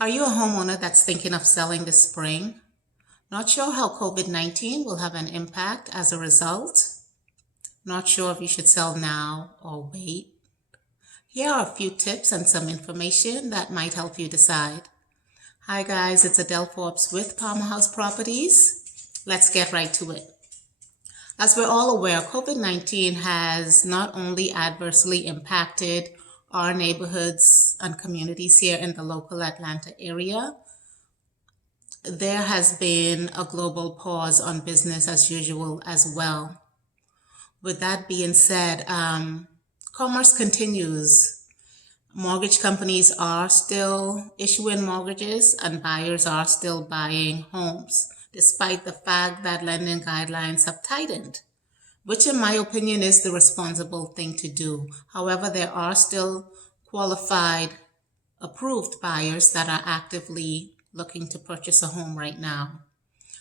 Are you a homeowner that's thinking of selling this spring? Not sure how COVID-19 will have an impact as a result? Not sure if you should sell now or wait? Here are a few tips and some information that might help you decide. Hi guys, it's Adele Forbes with Palmer House Properties. Let's get right to it. As we're all aware, COVID-19 has not only adversely impacted our neighborhoods and communities here in the local Atlanta area, there has been a global pause on business as usual as well. With that being said, commerce continues. Mortgage companies are still issuing mortgages and buyers are still buying homes, despite the fact that lending guidelines have tightened, which in my opinion is the responsible thing to do. However, there are still qualified, approved buyers that are actively looking to purchase a home right now.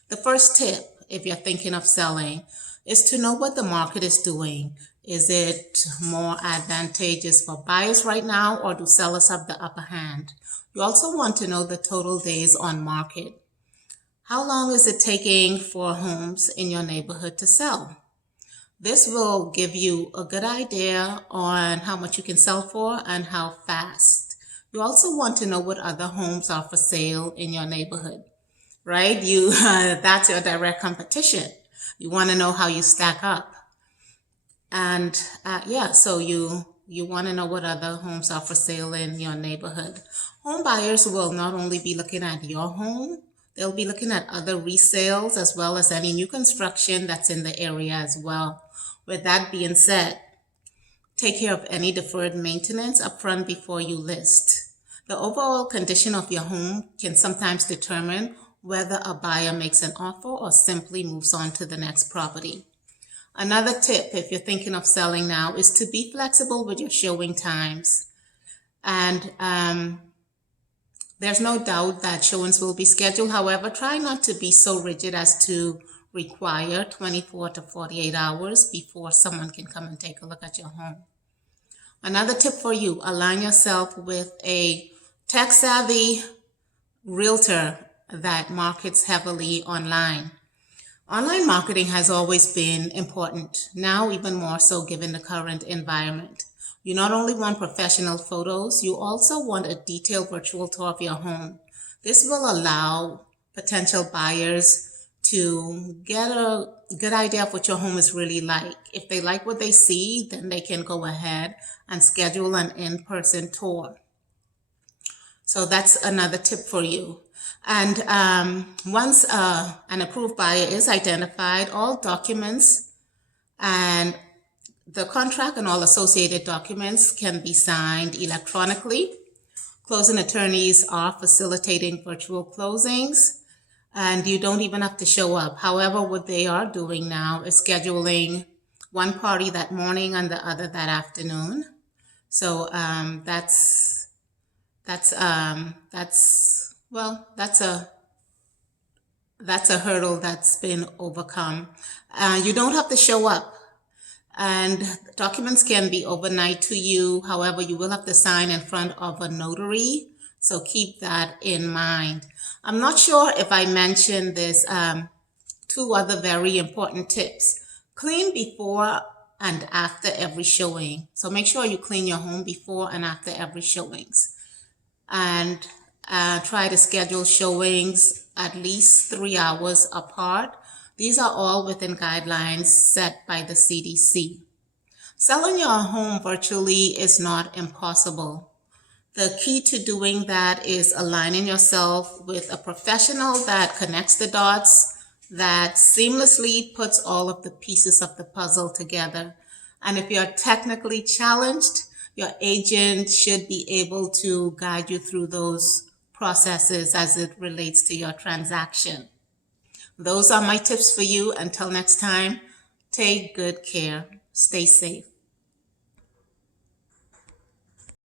The first tip, if you're thinking of selling, is to know what the market is doing. Is it more advantageous for buyers right now, or do sellers have the upper hand? You also want to know the total days on market. How long is it taking for homes in your neighborhood to sell? This will give you a good idea on how much you can sell for and how fast. You also want to know what other homes are for sale in your neighborhood, right? That's your direct competition. You want to know how you stack up. And so you want to know what other homes are for sale in your neighborhood. Home buyers will not only be looking at your home, they'll be looking at other resales as well as any new construction that's in the area as well. With that being said, take care of any deferred maintenance upfront before you list. The overall condition of your home can sometimes determine whether a buyer makes an offer or simply moves on to the next property. Another tip, if you're thinking of selling now, is to be flexible with your showing times. And there's no doubt that showings will be scheduled. However, try not to be so rigid as to require 24 to 48 hours before someone can come and take a look at your home. Another tip for you, align yourself with a tech-savvy realtor that markets heavily online. Online marketing has always been important, now even more so given the current environment. You not only want professional photos, you also want a detailed virtual tour of your home. This will allow potential buyers to get a good idea of what your home is really like. If they like what they see, then they can go ahead and schedule an in-person tour. So that's another tip for you. And once an approved buyer is identified, all documents and the contract and all associated documents can be signed electronically. Closing attorneys are facilitating virtual closings, and you don't even have to show up. However, what they are doing now is scheduling one party that morning and the other that afternoon. So that's a hurdle that's been overcome. You don't have to show up, and documents can be overnight to you. However, you will have to sign in front of a notary, so keep that in mind. I'm not sure if I mentioned this, two other very important tips. Clean before and after every showing. So make sure you clean your home before and after every showings. And try to schedule showings at least 3 hours apart. These are all within guidelines set by the CDC. Selling your home virtually is not impossible. The key to doing that is aligning yourself with a professional that connects the dots, that seamlessly puts all of the pieces of the puzzle together. And if you're technically challenged, your agent should be able to guide you through those processes as it relates to your transaction. Those are my tips for you. Until next time, take good care. Stay safe.